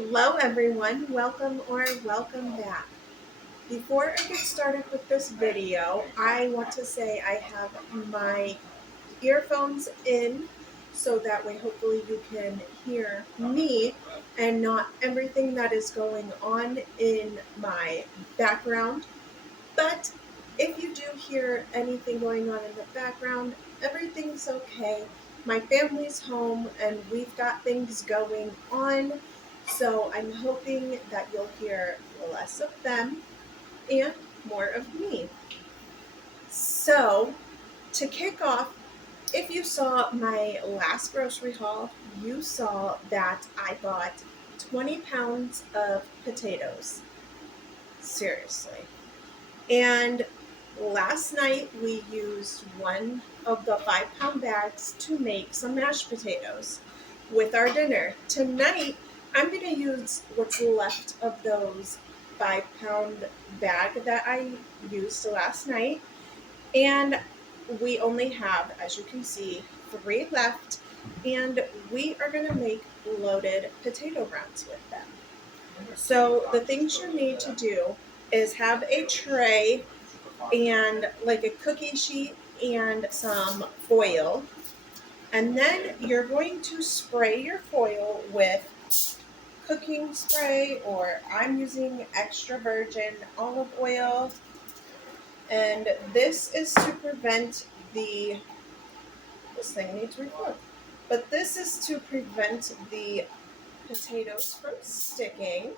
Hello everyone, welcome or welcome back. Before I get started with this video, I want to say I have my earphones in so that way hopefully you can hear me and not everything that is going on in my background. But if you do hear anything going on in the background, everything's okay. My family's home and we've got things going on. So I'm hoping that you'll hear less of them and more of me. So to kick off, if you saw my last grocery haul, you saw that I bought 20 pounds of potatoes. Seriously. And last night we used one of the 5-pound bags to make some mashed potatoes with our dinner. Tonight, I'm going to use what's left of those 5-pound bag that I used last night. And we only have, as you can see, 3 left. And we are going to make loaded potato grounds with them. So the things you need to do is have a tray and like a cookie sheet and some foil. And then you're going to spray your foil with cooking spray, or I'm using extra virgin olive oil. And this is to prevent this thing needs refill. But this is to prevent the potatoes from sticking.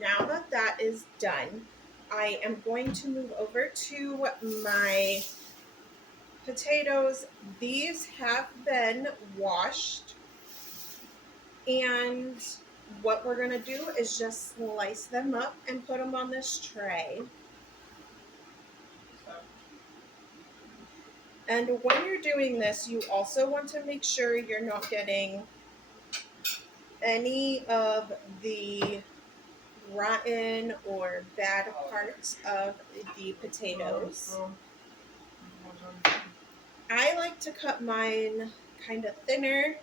Now that that is done, I am going to move over to my potatoes. These have been washed, and what we're going to do is just slice them up and put them on this tray. And when you're doing this, you also want to make sure you're not getting any of the rotten or bad parts of the potatoes. I like to cut mine kind of thinner.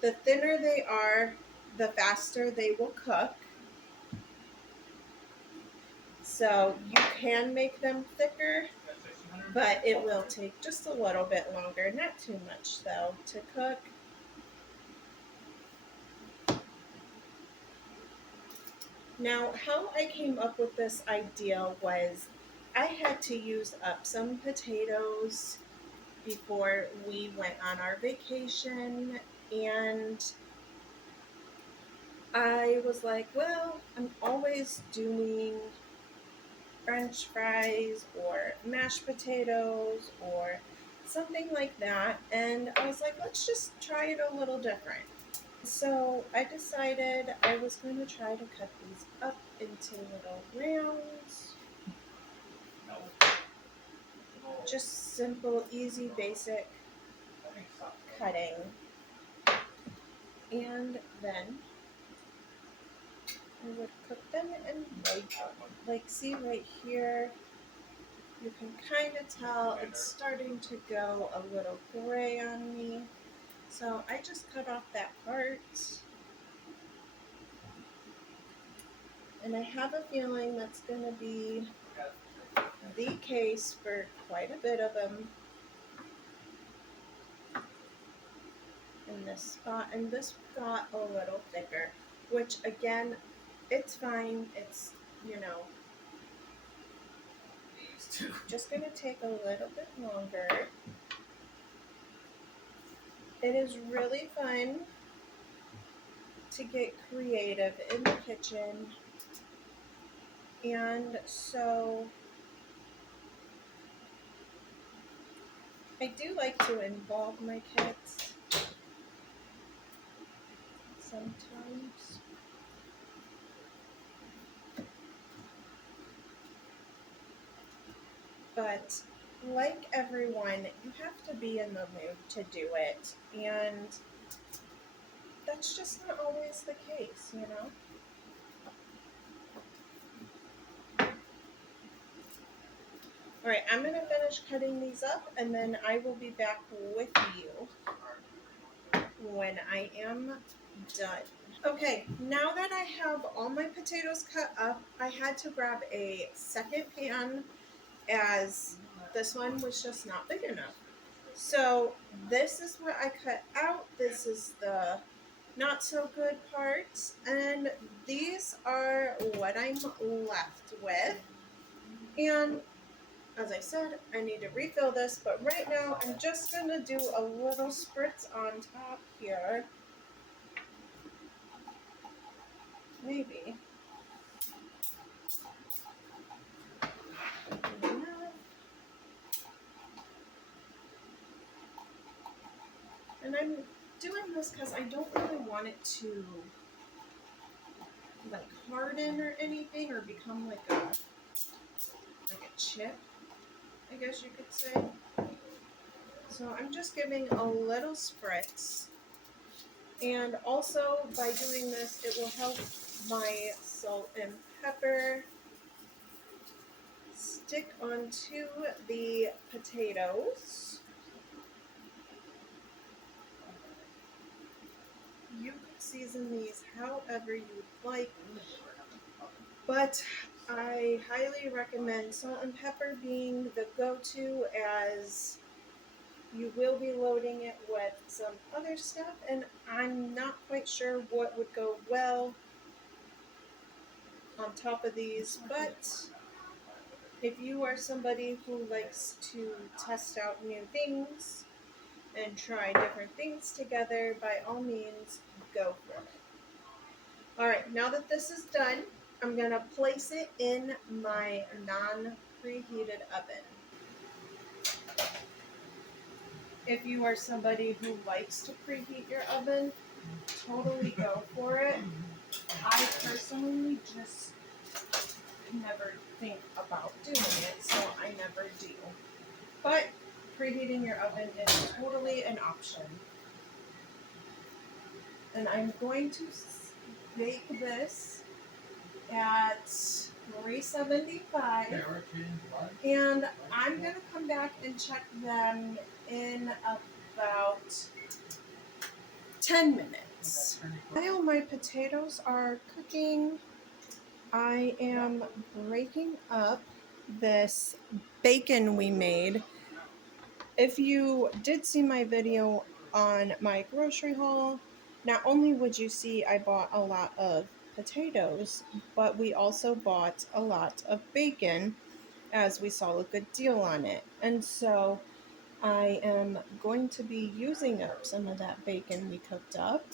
The thinner they are, the faster they will cook. So you can make them thicker, but it will take just a little bit longer, not too much though, to cook. Now, how I came up with this idea was I had to use up some potatoes before we went on our vacation, and I was like, well, I'm always doing French fries or mashed potatoes or something like that, and I was like, let's just try it a little different. So I decided I was going to try to cut these up into little rounds. Just simple, easy, basic cutting. And then I would cook them in like see right here, you can kind of tell it's starting to go a little gray on me. So I just cut off that part. And I have a feeling that's going to be the case for quite a bit of them in this spot. And this got a little thicker, which again, it's fine. It's, just going to take a little bit longer. It is really fun to get creative in the kitchen. And so I do like to involve my kids sometimes. But like everyone, you have to be in the mood to do it. And that's just not always the case, All right, I'm going to finish cutting these up, and then I will be back with you when I am done. Okay, now that I have all my potatoes cut up, I had to grab a second pan as this one was just not big enough. So this is what I cut out. This is the not so good parts, and these are what I'm left with. And as I said, I need to refill this, but right now I'm just gonna do a little spritz on top here. Maybe. And I'm doing this because I don't really want it to like harden or anything or become like a chip, I guess you could say. So I'm just giving a little spritz. And also by doing this, it will help my salt and pepper stick onto the potatoes. You could season these however you'd like, but I highly recommend salt and pepper being the go-to, as you will be loading it with some other stuff, and I'm not quite sure what would go well on top of these, but if you are somebody who likes to test out new things and try different things together, by all means, go for it. All right, now that this is done, I'm gonna place it in my non-preheated oven. If you are somebody who likes to preheat your oven, totally go for it. I personally just never think about doing it, so I never do. But preheating your oven is totally an option. And I'm going to bake this at 375, and I'm going to come back and check them in about 10 minutes. While my potatoes are cooking, I am breaking up this bacon we made. If you did see my video on my grocery haul, not only would you see I bought a lot of potatoes, but we also bought a lot of bacon, as we saw a good deal on it. And so I am going to be using up some of that bacon we cooked up.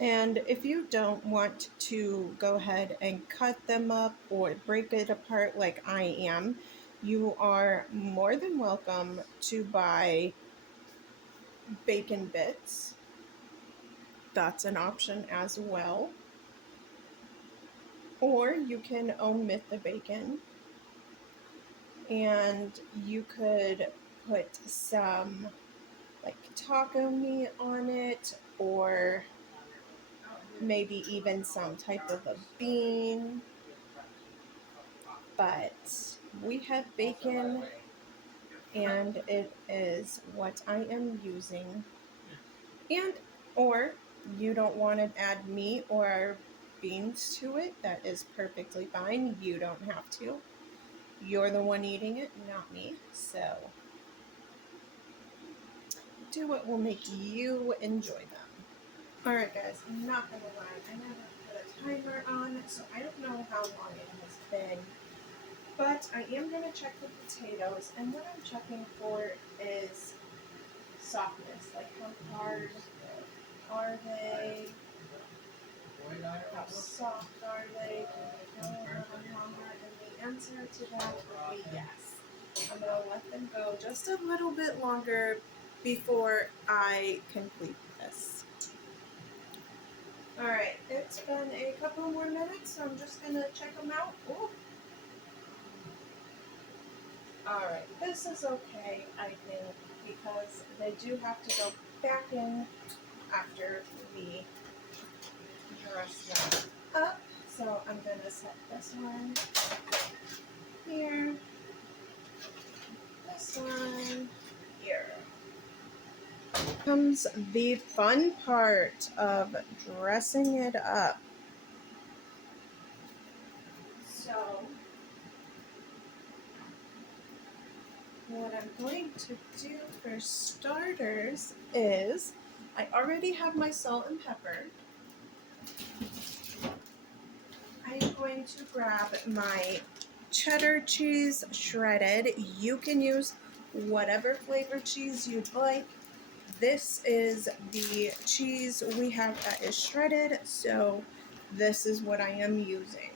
And if you don't want to go ahead and cut them up or break it apart like I am, you are more than welcome to buy bacon bits. That's an option as well. Or you can omit the bacon and you could put some like taco meat on it, or maybe even some type of a bean. But we have bacon, and it is what I am using. And or you don't want to add meat or beans to it, that is perfectly fine. You don't have to. You're the one eating it, not me. So do what will make you enjoy them. Alright guys, I'm not gonna lie, I never put a timer on, so I don't know how long it has been. But I am going to check the potatoes, and what I'm checking for is softness. Like how hard are they? How soft are they? Can they go a little longer? And the answer to that would be yes. I'm going to let them go just a little bit longer before I complete this. Alright, it's been a couple more minutes, so I'm just going to check them out. Ooh. Alright, this is okay, I think, because they do have to go back in after we dress them up. So I'm going to set this one here, this one here. comes the fun part of dressing it up. So, what I'm going to do for starters is I already have my salt and pepper. I'm going to grab my cheddar cheese shredded. You can use whatever flavor cheese you'd like. This is the cheese we have that is shredded, so this is what I am using.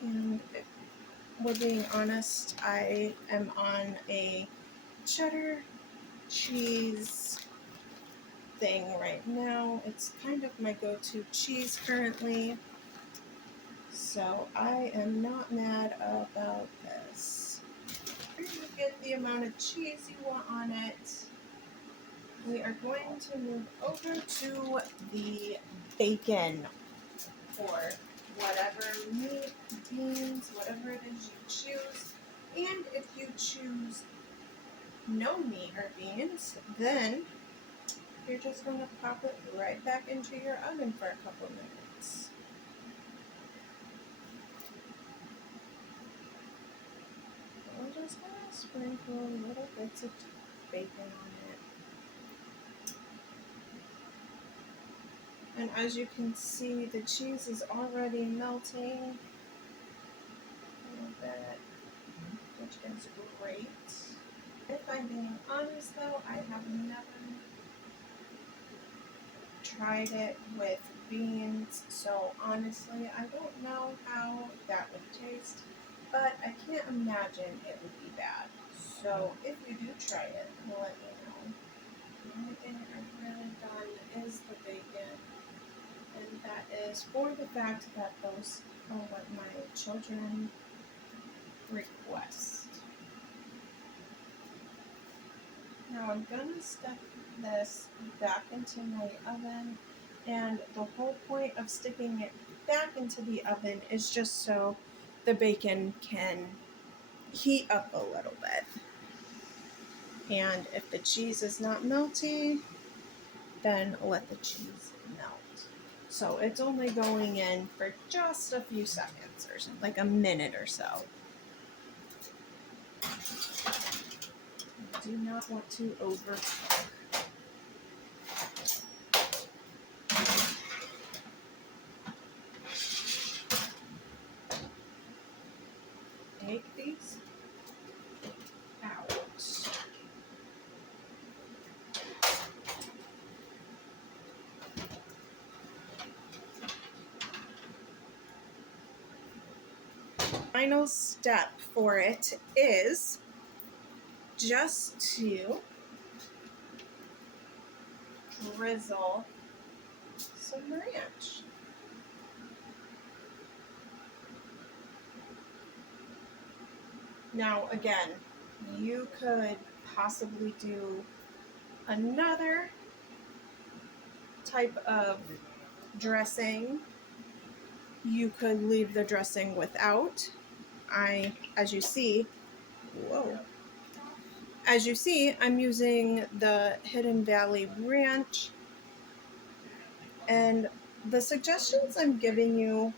And if we're being honest, I am on a cheddar cheese thing right now. It's kind of my go-to cheese currently, so I am not mad about this. You're going to get the amount of cheese you want on it. We are going to move over to the bacon for whatever meat, beans, whatever it is you choose. And if you choose no meat or beans, then you're just going to pop it right back into your oven for a couple minutes. We're just going to sprinkle little bits of bacon on it. And as you can see, the cheese is already melting a little bit, which is great. If I'm being honest though, I have never tried it with beans, so honestly, I don't know how that would taste, but I can't imagine it would be bad. So if you do try it, let me know. The only thing I've really done is the bacon, and that is for the fact that those are what my children request. Now I'm going to stuff this back into my oven, and the whole point of sticking it back into the oven is just so the bacon can heat up a little bit. And if the cheese is not melty, then let the cheese melt. So it's only going in for just a few seconds or something, like a minute or so. Do not want to overcook. Take these out. Final step for it is just to drizzle some ranch. Now again, you could possibly do another type of dressing. You could leave the dressing without. As you see, I'm using the Hidden Valley Ranch, and the suggestions I'm giving you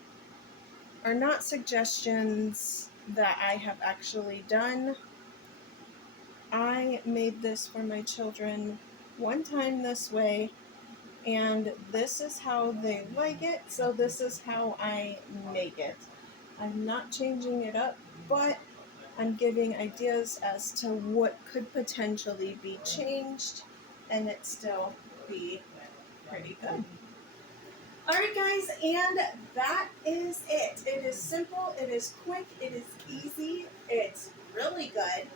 are not suggestions that I have actually done. I made this for my children one time this way, and this is how they like it, so this is how I make it. I'm not changing it up, but I'm giving ideas as to what could potentially be changed and it still be pretty good. Alright guys, and that is it. It is simple, it is quick, it is easy, it's really good.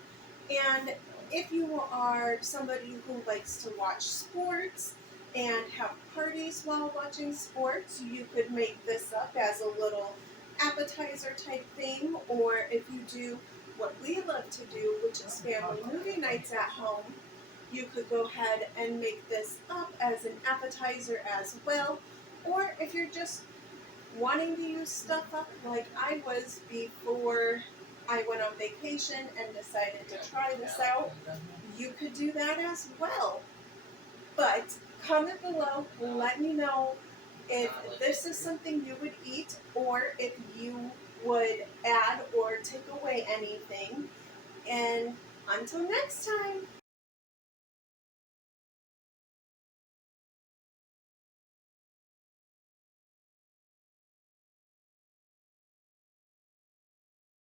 And if you are somebody who likes to watch sports and have parties while watching sports, you could make this up as a little appetizer type thing, or if you do what we love to do, which is family movie nights at home, you could go ahead and make this up as an appetizer as well. Or if you're just wanting to use stuff up like I was before I went on vacation and decided to try this out, you could do that as well. But comment below, let me know if this is something you would eat or if you would add or take away anything. And until next time.